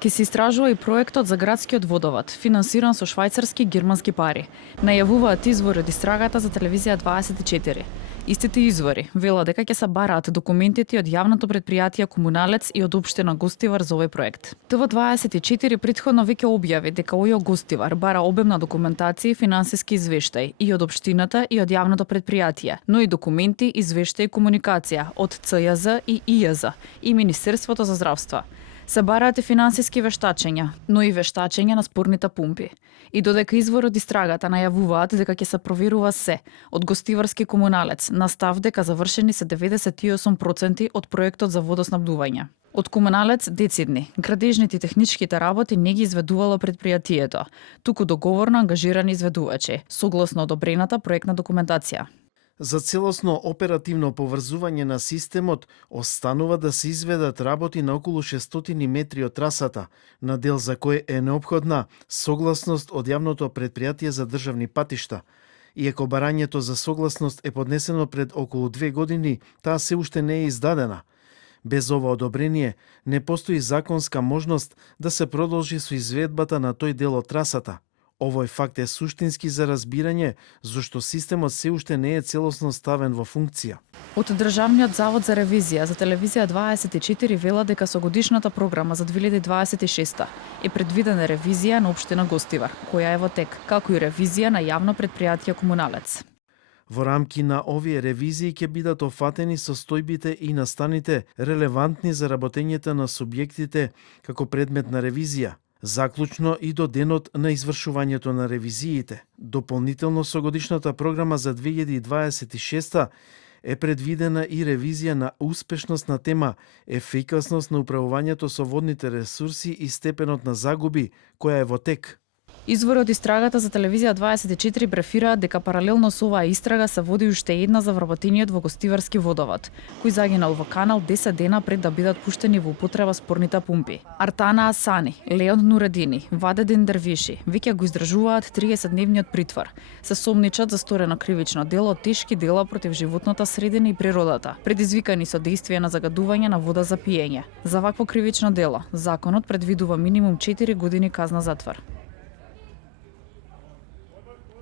Ке се истражува и проектот за градскиот водовод, финансиран со швајцарски германски пари. Најавуваат извори од истрагата за телевизија 24. Истите извори велат дека ќе се бараат документите од јавното претпријатие Комуналец и од општина Гостивар за овој проект. ТВ24 претходно веќе објави дека ОЈО Гостивар бара обемна документација и финансиски извештај и од општината и од јавното претпријатие, но и документи, извештај и комуникација од ЦЈЗ и ИЈЗ и Министерството за здравство. Се бараат и финансиски вештачења, но и вештачења на спорните пумпи. И додека извор од истрагата најавуваат дека ќе се проверува се од Гостиварски Комуналец, на став дека завршени се 98% од проектот за водоснабдување. Од Комуналец децидни, градежните и техничките работи не ги изведувало претпријатието, туку договорно ангажирани изведувачи, согласно одобрената проектна документација. За целосно оперативно поврзување на системот останува да се изведат работи на околу 600 метри од трасата, на дел за кој е неопходна согласност од јавното претпријатие за државни патишта. Иако барањето за согласност е поднесено пред околу 2 години, таа се уште не е издадена. Без ова одобрение не постои законска можност да се продолжи со изведбата на тој дел од трасата. Овој факт е суштински за разбирање зашто системот се уште не е целосно ставен во функција. Од Државниот завод за ревизија за телевизија 24 вела дека со годишната програма за 2026 е предвидена ревизија на општина Гостивар, која е во тек, како и ревизија на јавно претпријатие Комуналец. Во рамки на овие ревизии ќе бидат офатени состојбите и настаните релевантни за работењето на субјектите како предмет на ревизија. Заклучно и до денот на извршувањето на ревизиите. Дополнително со годишната програма за 2026 е предвидена и ревизија на успешност на тема ефикасност на управувањето со водните ресурси и степенот на загуби, која е во тек. Извори од истрагата за телевизија 24 брефираат дека паралелно со оваа истрага се води уште една за вработениот во Гостиварски водовод, кој загинал во канал 10 дена пред да бидат пуштени во употреба спорните пумпи. Артана Асани, Леон Нуредини, Вадедин Дервиши веќе го издржуваат 30-дневниот притвор. Се сомничат за сторено кривично дело од тешки дела против животната средина и природата, предизвикани со действија на загадување на вода за пиење. За вакво кривично дело, законот предвидува минимум 4 години казна затвор.